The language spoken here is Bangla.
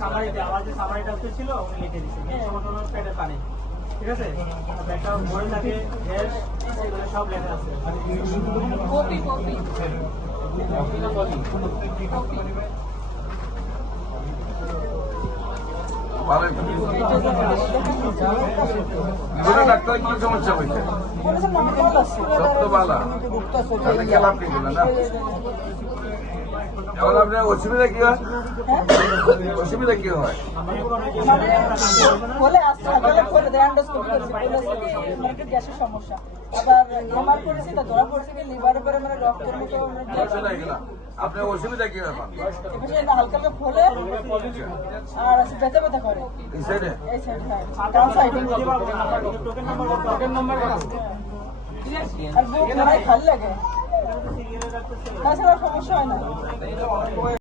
সামারিটা ছিল লিখে দিচ্ছে পেটের পানি, ঠিক আছে? একটা বই থাকে, গ্যাস, সব লেখা আছে। ডাক্তার কি সমস্যা হয়েছে? এখন আপনার অসুবিধা কি হয়? অসুবিধা কি হয়? গ্যাসের সমস্যা, আবার এমআর করেছি তা ধরা পড়ছে কি লিভারের পরে মানে রক্তের মতো আপনার অসুবিধা কি হয়? হালকা হালকা ফলে আর ব্যথা ব্যথা করে এই সাইডে, এই সাইড, হ্যাঁ ডান সাইডে। আর বুক খালি লাগে, তাছাড়া সমস্যা হয় না।